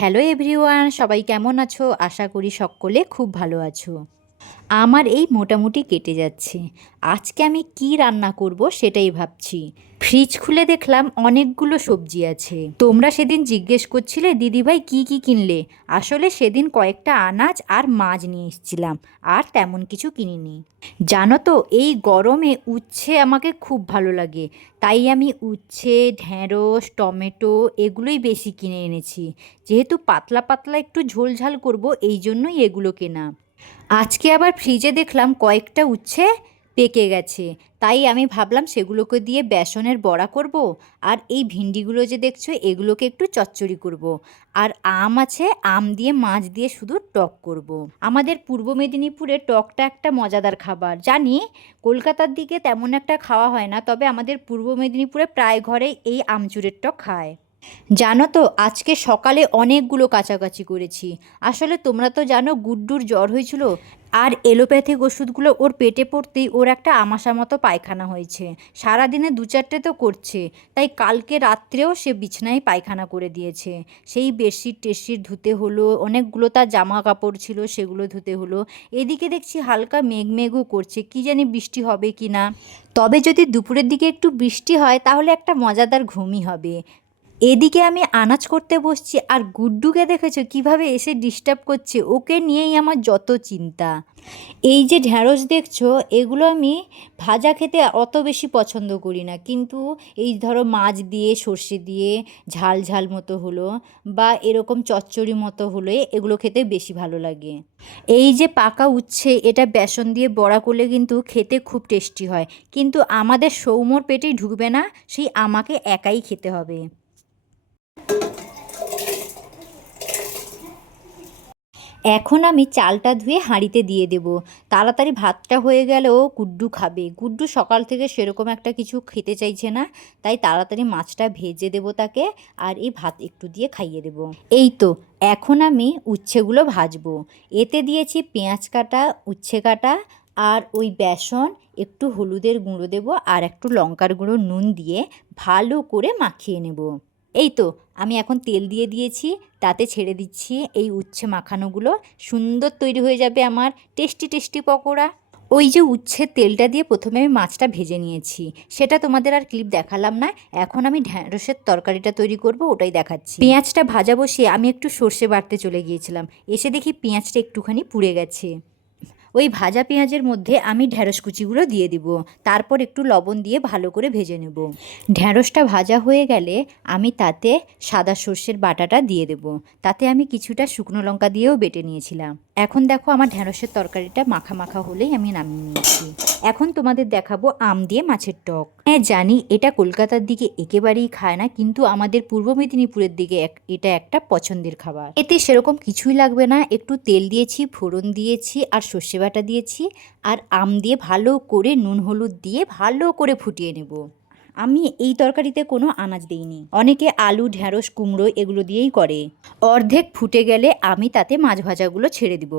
Hello everyone সবাই কেমন আছো? আশা করি সকলে খুব ভালো আছো। আমার এই মোটামুটি কেটে যাচ্ছে। আজকে আমি কি রান্না করব সেটাই ভাবছি। ফ্রিজ খুলে দেখলাম অনেকগুলো সবজি আছে। তোমরা সেদিন জিজ্ঞেস করছিলে, দিদিভাই, কি কি কিনলে? আসলে সেদিন কয়েকটা আনাজ আর মাছ নিয়ে এসেছিলাম, আর তেমন কিছু কিনিনি। জানো তো, এই গরমে উচ্ছে আমাকে খুব ভালো লাগে। তাই আমি উচ্ছে ঢ্যাঁড়স টমেটো এগুলোই বেশি কিনে এনেছি। যেহেতু পাতলা পাতলা একটু ঝোলঝাল করব, এই জন্যই এগুলো কেনা। আজকে আবার ফ্রিজে দেখলাম কয়েকটা উচ্ছে পেকে গেছে তাই আমি ভাবলাম সেগুলোকে দিয়ে বেসনের বড়া করব আর এই ভিন্ডিগুলো যে দেখছ এগুলোকে একটু চচ্চড়ি করব। আর আম আছে, আম দিয়ে মাছ দিয়ে শুধু টক করব। আমাদের পূর্ব মেদিনীপুরে টকটা একটা মজাদার খাবার জানি কলকাতার দিকে তেমন একটা খাওয়া হয় না, তবে আমাদের পূর্ব মেদিনীপুরে প্রায় ঘরেই এই আমচুরের টক খায় জানো তো, আজকে সকালে অনেকগুলো কাচাকাচি করেছি। আসলে তোমরা তো জানো, গুড্ডুর জ্বর হয়েছিল আর এলোপ্যাথিক ওষুধগুলো ওর পেটে পড়তেই ওর একটা আমাশা মতো পায়খানা হয়েছে। সারাদিনে দু চারটে তো করছে, তাই কালকে রাত্রেও সে বিছনায় পায়খানা করে দিয়েছে। সেই বেডশিট টেডশিট ধুতে হলো, অনেকগুলো তার জামা কাপড় ছিল সেগুলো ধুতে হলো। এদিকে দেখছি হালকা মেঘ মেঘও করছে, কি জানি বৃষ্টি হবে কি না। তবে যদি দুপুরের দিকে একটু বৃষ্টি হয়, তাহলে একটা মজাদার ঘুমই হবে। এদিকে আমি আনাজ করতে বসছি আর গুড্ডুকে দেখেছ কীভাবে এসে ডিস্টার্ব করছে? ওকে নিয়েই আমার যত চিন্তা। এই যে ঢ্যাঁড়স দেখছ, এগুলো আমি ভাজা খেতে অত বেশি পছন্দ করি না। কিন্তু এই ধরো মাছ দিয়ে, সর্ষে দিয়ে ঝাল ঝাল মতো হলো বা এরকম চচ্চড়ি মতো হলে এগুলো খেতে বেশি ভালো লাগে। এই যে পাকা উচ্ছে, এটা বেসন দিয়ে বড়া করলে কিন্তু খেতে খুব টেস্টি হয়। কিন্তু আমাদের সৌমর পেটেই ঢুকবে না, সেই আমাকে একাই খেতে হবে। এখন আমি চালটা ধুয়ে হাঁড়িতে দিয়ে দেব। তাড়াতাড়ি ভাতটা হয়ে গেলেও গুড্ডু খাবে। গুড্ডু সকাল থেকে সেরকম একটা কিছু খেতে চাইছে না, তাই তাড়াতাড়ি মাছটা ভেজে দেব তাকে আর এই ভাত একটু দিয়ে খাইয়ে দেব। এই তো, এখন আমি উচ্ছেগুলো ভাজবো। এতে দিয়েছি পেঁয়াজ কাটা, উচ্ছে কাটা আর ওই বেসন, একটু হলুদের গুঁড়ো দেব আর একটু লঙ্কার গুঁড়ো নুন দিয়ে ভালো করে মাখিয়ে নেব। এই তো, আমি এখন তেল দিয়ে দিয়েছি, তাতে ছেড়ে দিচ্ছি এই উচ্ছে মাখানোগুলো। সুন্দর তৈরি হয়ে যাবে আমার টেস্টি টেস্টি পকোড়া। ওই যে উচ্ছের তেলটা দিয়ে প্রথমে আমি মাছটা ভেজে নিয়েছি, সেটা তোমাদের আর ক্লিপ দেখালাম না, এখন আমি ঢ্যাঁড়সের তরকারিটা তৈরি করব, ওটাই দেখাচ্ছি। পেঁয়াজটা ভাজা বসিয়ে আমি একটু সর্ষে বাড়তে চলে গিয়েছিলাম, এসে দেখি পেঁয়াজটা একটুখানি পুড়ে গেছে। ওই ভাজা পেঁয়াজের মধ্যে আমি ঢেঁড়স কুচিগুলো দিয়ে দিব। তারপর একটু লবণ দিয়ে ভালো করে ভেজে নেব। ঢ্যাঁড়সটা ভাজা হয়ে গেলে আমি তাতে সাদা সর্ষের বাটাটা দিয়ে দেব। তাতে আমি কিছুটা শুকনো লঙ্কা দিয়েও বেটে নিয়েছিলাম। এখন দেখো আমার ঢেঁড়সের তরকারিটা মাখা মাখা হলেই আমি নামিয়ে নিয়েছি। এখন তোমাদের দেখাবো আম দিয়ে মাছের টক। হ্যাঁ জানি এটা কলকাতার দিকে একেবারেই খায় না, কিন্তু আমাদের পূর্ব মেদিনীপুরের দিকে এটা একটা পছন্দের খাবার। এতে সেরকম কিছুই লাগবে না, একটু তেল দিয়েছি, ফোড়ন দিয়েছি, আর সর্ষে বাটা দিয়েছি, আর আম দিয়ে ভালো করে নুন হলুদ দিয়ে ভালো করে ফুটিয়ে নেব। আমি এই তরকারিতে কোনো আনাজ দিইনি। অনেকে আলু ঢ্যাঁড়স কুমড়ো এগুলো দিয়েই করে। অর্ধেক ফুটে গেলে আমি তাতে মাছ ভাজাগুলো ছেড়ে দিব।